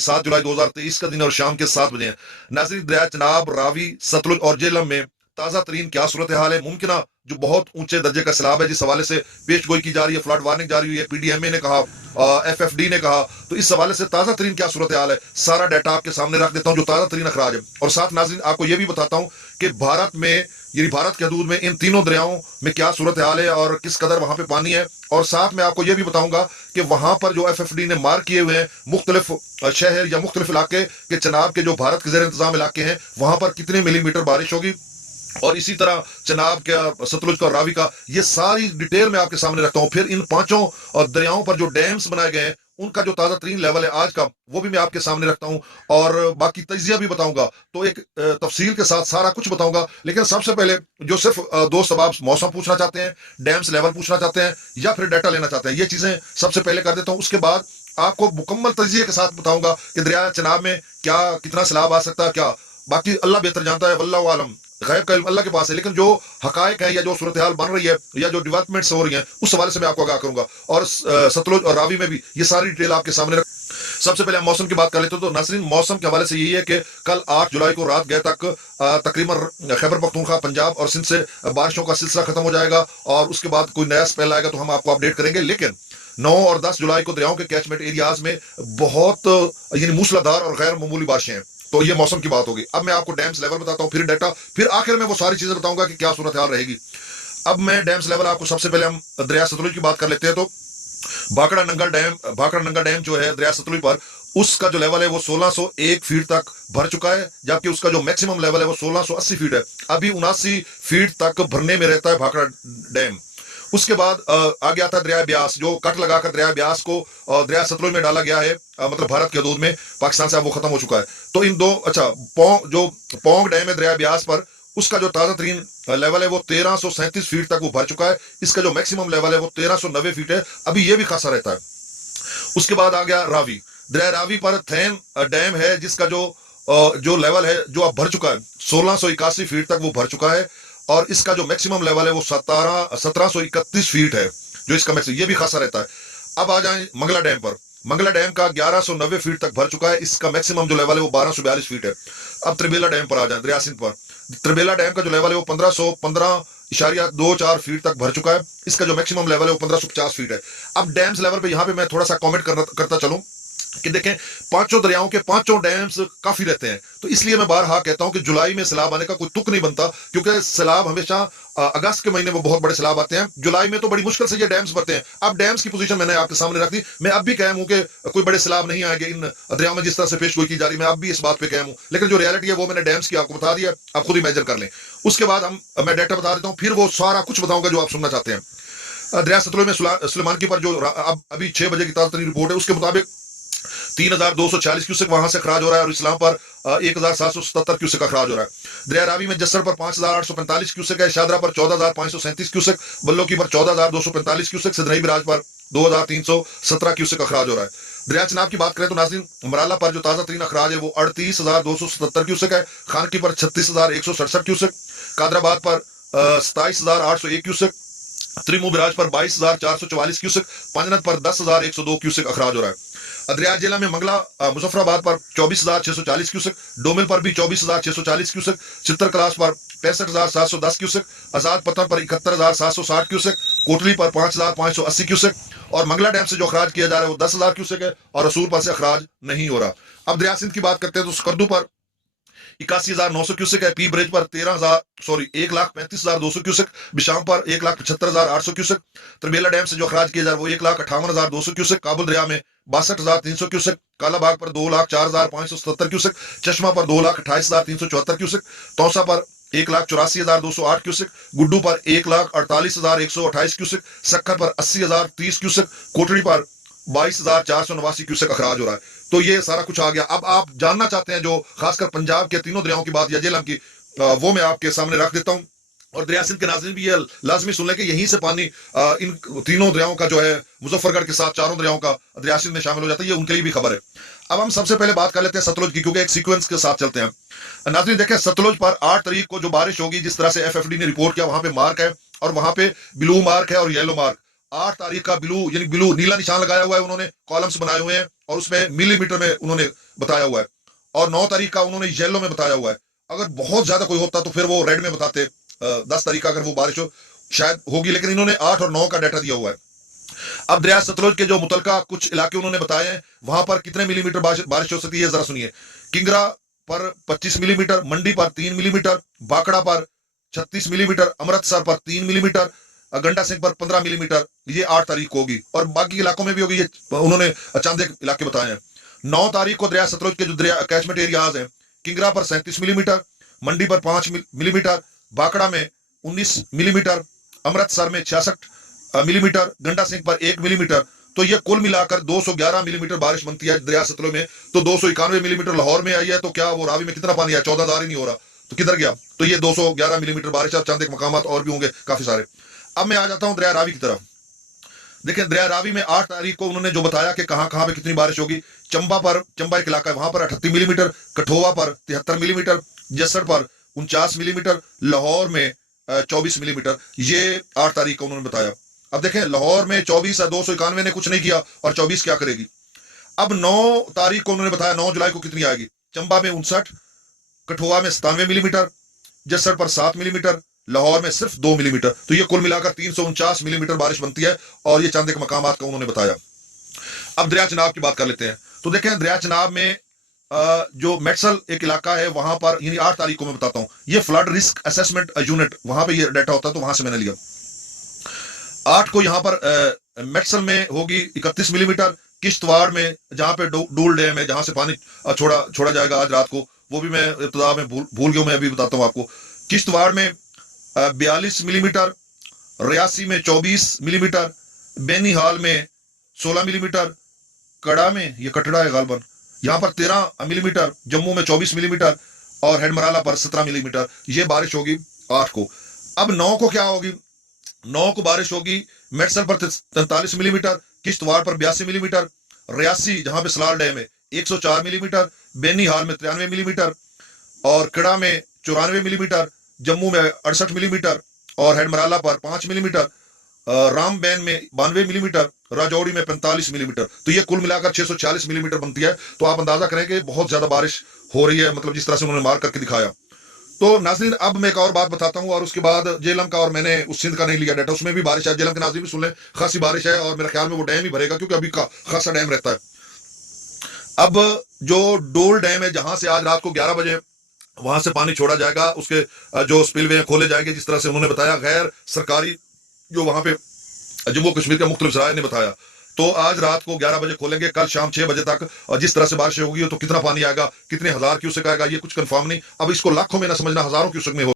7 जुलाई 2023 का दिन और शाम के 7 बजे है। नाज़रीन, दरिया चनाब, रावी, सतलुज और जेहलम में ताज़ा तरीन क्या सूरत हाल है? मुमकिन जो बहुत ऊंचे दर्जे का सैलाब है, जिस हवाले से पेश गोई की जा रही है, फ्लड वार्निंग जारी हुई है, पीडीएमए ने कहा, एफएफडी ने कहा, तो इस हवाले से ताज़ा तरीन क्या सूरत हाल है, सारा डाटा आपके सामने रख देता हूं, जो ताज़ा तरीन अखराज है। और साथ नाज़रीन आपको यह भी बताता हूं कि भारत में, यानी भारत के हदूद में इन तीनों दरियाओं में क्या सूरत हाल है और किस कदर वहां पे पानी है। और साथ में आपको यह भी बताऊंगा कि वहां पर जो एफएफडी ने मार्क किए हुए हैं मुख्तलिफ शहर या मुख्तलिफ इलाके के चनाब के जो भारत के जेर इंतजाम इलाके हैं, वहां पर कितने मिलीमीटर बारिश होगी। और इसी तरह चनाब का, सतलुज का, रावी का, ये सारी डिटेल में आपके सामने रखता हूं। फिर इन पांचों दरियाओं पर जो डैम्स बनाए गए हैं, उनका जो ताजा तरीन लेवल है आज का, वो भी मैं आपके सामने रखता हूं। और बाकी तजिया भी बताऊंगा, तो एक तफसील के साथ सारा कुछ बताऊंगा। लेकिन सबसे पहले जो सिर्फ दोस्त अब आप मौसम पूछना चाहते हैं, डैम्स लेवल पूछना चाहते हैं, या फिर डाटा लेना चाहते हैं, ये चीजें सबसे पहले कर देता हूं। उसके बाद आपको मुकम्मल तजिए के साथ बताऊंगा कि दरिया चनाब में क्या, कितना सैलाब आ सकता है, क्या। बाकी अल्लाह बेहतर जानता है, वल्लाहु आलम, गैब का इल्म अल्लाह के पास है। लेकिन जो हकायक है या जो सूरत हाल बन रही है या जो डेवलपमेंट्स हो रही हैं, उस हवाले से मैं आपको आगाह करूंगा। और सतलुज और रावी में भी ये सारी डिटेल आपके सामने रख। सबसे पहले हम मौसम की बात कर लेते हैं। तो नाज़रीन, मौसम के हवाले से यही है कि कल 8 जुलाई को रात गए तक तकरीबन खैबर पख्तूनख्वा, पंजाब और सिंध से बारिशों का सिलसिला खत्म हो जाएगा, और उसके बाद कोई नया स्पेल आएगा तो हम आपको अपडेट करेंगे। लेकिन 9 और 10 जुलाई को दरियाओं के कैचमेंट एरियाज में बहुत यानी मूसलाधार और गैर मामूली बारिशें हैं। तो ये मौसम की बात होगी। अब मैं आपको डैम्स लेवल बताता हूँ, फिर डाटा, फिर आखिर में वो सारी चीजें बताऊंगा कि क्या सूरत हाल रहेगी। अब मैं डैम्स लेवल आपको, सबसे पहले हम दरिया सतलुज की बात कर लेते हैं। तो भाखड़ा नंगा डैम जो है दरिया सतलुज पर, उसका जो लेवल है वो 1601 फीट तक भर चुका है, जबकि उसका जो मैक्सिमम लेवल है वो 1680 फीट है। अभी 79 फीट तक भरने में रहता है भाखड़ा डैम। उसके बाद आगे आता है दरिया ब्यास, जो कट लगाकर दरिया ब्यास को दरिया सतलुज में डाला गया है, मतलब भारत के हदूद में, पाकिस्तान से अब वो खत्म हो चुका है। तो इन दो, अच्छा, पोंग डैम है दरिया ब्यास पर, उसका जो ताजा तरीन लेवल है वो 1337 फीट तक वो भर चुका है। इसका जो मैक्सिमम लेवल है वो 1390 फीट है, अभी ये भी खासा रहता है। उसके बाद आ गया रावी। दरिया रावी पर थैन डैम है, जिसका जो लेवल है, जो अब भर चुका है, 1681 फीट तक वो भर चुका है, और इसका जो मैक्सिमम लेवल है वो 1731 फीट है, जो इसका मैक्सिमम, ये भी खासा रहता है। अब आ जाए मंगला डैम पर। मंगला डैम का 1190 फीट तक भर चुका है, इसका मैक्सिमम जो लेवल है वो 1242 फीट है। अब त्रिबेला डैम पर आ जाए, दरिया सिंध पर। त्रिबेला डैम का जो लेवल है वो 1515.24 फीट तक भर चुका है, इसका जो मैक्सिमम लेवल है वो 1550 फीट है। अब डैम्स लेवल पे यहाँ पे मैं थोड़ा सा कॉमेंट करता चलूं कि देखें, पांचों दरियाओं के पांचों डैम्स काफी रहते हैं। तो इसलिए मैं बारहा कहता हूं कि जुलाई में सैलाब आने का कोई तुक नहीं बनता, क्योंकि सैलाब हमेशा अगस्त के महीने में बहुत बड़े सैलाब आते हैं, जुलाई में तो बड़ी मुश्किल से ये डैम्स भरते हैं। अब डैम्स की पोजीशन मैंने आपके सामने रख दी। मैं अब भी कहम हूं कि कोई बड़े सैलाब नहीं आएंगे इन दरियाओं में, जिस तरह से पेश गोई की जा रही है, मैं अब भी इस बात पे कहम हूं। लेकिन जो रियलिटी है वो मैंने डैम्स की आपको बता दिया, आप खुद ही मेजर कर लें। उसके बाद मैं डाटा बता देता हूँ, फिर वो सारा कुछ बताऊंगा जो आप सुनना चाहते हैं। दरिया सतलुज में सुलेमान की पर जो अब अभी 6 बजे की ताजा तरीन रिपोर्ट है, उसके मुताबिक 3246 क्यूसेक वहां से खराज हो रहा है, और इस्लाम पर 1777 क्यूसेक खराज हो रहा है। दरिया रावी में जस्सर पर 5845 क्यूसेक है, शादरा पर 14537 क्यूसेक, बल्लोकी पर 14245 क्यूसेक, सिदनई बिराज पर 2317 क्यूसेक खराज हो रहा है। दरिया चनाब की बात करें तो नाज़रीन, मराला पर जो ताजा तरीन अखराज है वो 38,277 क्यूसेक है, खानकी पर 36,167 क्यूसेक, कादराबाद पर 27,801 क्यूसेक, त्रिमू बिराज पर 22,444 क्यूसेक, पंजनत पर 10,102 क्यूसेक अखराज हो रहा है। दरिया जिला में मंगला मुजफ्फराबाद पर 24,640 क्यूसेक, डोमिल पर भी 24,640 क्यूसेक, चित्तर कलाश पर 65,710 क्यूसेक, आजाद पत्तन पर 71,760 क्यूसेक, कोटली पर 5,580 क्यूसेक, और मंगला डैम से जो अखराज किया जा रहा है वो 10,000 क्यूसेक है, और रसूल पर से अखराज नहीं हो रहा। अब दरिया सिंध की बात करते हैं तो स्कर्दू पर 81,900 क्यूसेक है, पी ब्रिज पर 1,35,200 क्यूसेक, बिशाम पर 1,75,800 क्यूसेक, त्रिबेला डैम से जो अखराज किया जा रहा है वो 1,58,200 क्यूसेक, काबुल दरिया में 62,300 क्यूसेक, कालाबाग पर 2,04,577 क्यूसेक, चश्मा पर 2,28,374 क्यूसेक, तौसा पर 1,84,208 क्यूसेक, गुड्डू पर 1,48,128 क्यूसेक, सक्खर पर 80,030 क्यूसेक, कोटड़ी पर 22,489 क्यूसेक अखराज हो रहा है। तो ये सारा कुछ आ गया। अब आप जानना चाहते हैं जो खासकर पंजाब के तीनों दरियाओं की बात या जेहलम की, वो मैं आपके सामने रख देता हूं। और दरिया सिंध के नाज़रीन भी ये लाजमी सुन लें कि यहीं से पानी इन तीनों दरियाओं का जो है, मुजफ्फरगढ़ के साथ चारों दरियाओं का दरिया सिंध में शामिल हो जाता है, ये उनके लिए भी खबर है। अब हम सबसे पहले बात कर लेते हैं सतलुज की, क्योंकि एक सीक्वेंस के साथ चलते हैं। नाज़रीन देखें, सतलुज पर 8 तारीख को जो बारिश होगी, जिस तरह से एफएफडी ने रिपोर्ट किया, वहां पे मार्क है, और वहां पे ब्लू मार्क है और येलो मार्क। 8 तारीख का ब्लू, यानी ब्लू नीला निशान लगाया हुआ है, उन्होंने कॉलम्स बनाए हुए हैं, और उसमें मिलीमीटर में उन्होंने बताया हुआ है, और 9 तारीख का उन्होंने येलो में बताया हुआ है। अगर बहुत ज्यादा कोई होता तो फिर वो रेड में बताते। 10 तारीख का अगर वो बारिश हो शायद होगी, लेकिन इन्होंने 8 और 9 का डाटा दिया हुआ है। अब दरिया सतलुज के जो मुतलका कुछ इलाके उन्होंने बताए हैं, वहां पर कितने मिलीमीटर बारिश हो सकती है जरा सुनिए। किंगरा पर 25 मिलीमीटर, मंडी पर 3 मिलीमीटर, बाकड़ा पर 36 मिलीमीटर, अमृतसर पर 3 मिलीमीटर, गंडा सिंह पर 15 मिलीमीटर। ये 8 तारीख को होगी, और बाकी इलाकों में भी होगी। ये उन्होंने चांदे इलाके बताए हैं। 9 तारीख को दरिया सतलुज के जो दरिया कैचमेंट एरियाज हैं, किंगरा पर 37 मिलीमीटर, मंडी पर 5 मिलीमीटर, बाकड़ा में 19 मिलीमीटर, अमृतसर में 66 मिलीमीटर, गंडा सिंह पर 1 मिलीमीटर। तो ये कुल मिलाकर 211 मिलीमीटर बारिश बनती है दरिया सतलुज में। तो 291 मिलीमीटर लाहौर में आई है, तो क्या वो रावी में कितना पानी है? 14,000 ही नहीं हो रहा, तो किधर गया? तो ये 211 मिलीमीटर बारिश है। चंद एक मकामात और भी होंगे काफी सारे। अब मैं आ जाता हूं दरिया रावी की तरफ। देखिए दरिया रावी में 8 तारीख को उन्होंने जो बताया कि कहां कहां पे कितनी बारिश होगी। चंबा एक इलाका है, वहां पर 38 मिलीमीटर, कठोआ पर 73 मिलीमीटर, जसर पर 49 मिलीमीटर, लाहौर में 24 मिलीमीटर। ये 8 तारीख को उन्होंने बताया। अब देखें लाहौर में 24 है, 291 ने कुछ नहीं किया, और 24 क्या करेगी। अब 9 तारीख को उन्होंने बताया 9 जुलाई को कितनी आएगी। चंबा में 59, कठुआ में 97 मिलीमीटर, जसर पर 7 मिलीमीटर, लाहौर में सिर्फ 2 मिलीमीटर। तो ये कुल मिलाकर 349 मिलीमीटर बारिश बनती है, और ये चंद एक मकामात का उन्होंने बताया। अब दरिया चनाब की बात कर लेते हैं। तो देखें दरिया चनाब में जो मेटसल एक इलाका है, वहां पर यानी 8 तारीख को मैं बताता हूं, ये फ्लड रिस्क असेसमेंट यूनिट, वहां पे ये डाटा होता है, तो वहां से मैंने लिया। 8 को यहां पर मेटसल में होगी 31 मिलीमीटर, किश्तवाड़ में जहां पे डूल डैम है, जहां से पानी छोड़ा जाएगा आज रात को, वो भी मैं इब्तिदा में भूल गया, मैं अभी बताता हूं आपको। किश्तवाड़ में 42 मिलीमीटर, रियासी में 24 मिलीमीटर, बेनीहाल में 16 मिलीमीटर, कड़ा में, ये कटड़ा है गालबन, यहां पर 13 मिलीमीटर, जम्मू में 24 मिलीमीटर, और हेडमराला पर 17 मिलीमीटर। ये बारिश होगी 8 को। अब 9 को क्या होगी? 9 को बारिश होगी मेटसल पर 43 मिलीमीटर, किश्तवाड़ पर 82 मिलीमीटर, रियासी जहां पे सलाल डैम है 104 मिलीमीटर, बेनीहाल में 93 मिलीमीटर, और कड़ा में 94 मिलीमीटर, जम्मू में 68 मिलीमीटर, और हेडमराला पर 5 मिलीमीटर, रामबैन में 92 मिलीमीटर, राजौरी में 45 मिलीमीटर। तो ये कुल मिलाकर 646 मिलीमीटर बनती है। तो आप अंदाजा करें कि बहुत ज्यादा बारिश हो रही है, मतलब जिस तरह से उन्होंने मार करके दिखाया। तो नाज़रीन अब मैं एक और बात बताता हूं, और उसके बाद जेलम का, और मैंने उस सिंध का नहीं लिया डाटा, उसमें भी बारिश है। जेलम के नाज़रीन भी सुन लें, खासी बारिश है, और मेरे ख्याल में वो डैम ही भरेगा, क्योंकि अभी खासा डैम रहता है। अब जो डोल डैम है, जहां से आज रात को 11 बजे वहां से पानी छोड़ा जाएगा, उसके जो स्पिलवे खोले जाएंगे, जिस तरह से उन्होंने बताया, गैर सरकारी जो वहां पे जम्मू कश्मीर के मुख्तलिफ ज़राए ने बताया। तो आज रात को 11 बजे खोलेंगे, कल शाम 6 बजे तक, और जिस तरह से बारिश होगी तो कितना पानी आएगा, कितने हजार क्यूसेक आएगा, ये कुछ कंफर्म नहीं। अब इसको लाखों में ना समझना, हजारों क्यूसेक में हो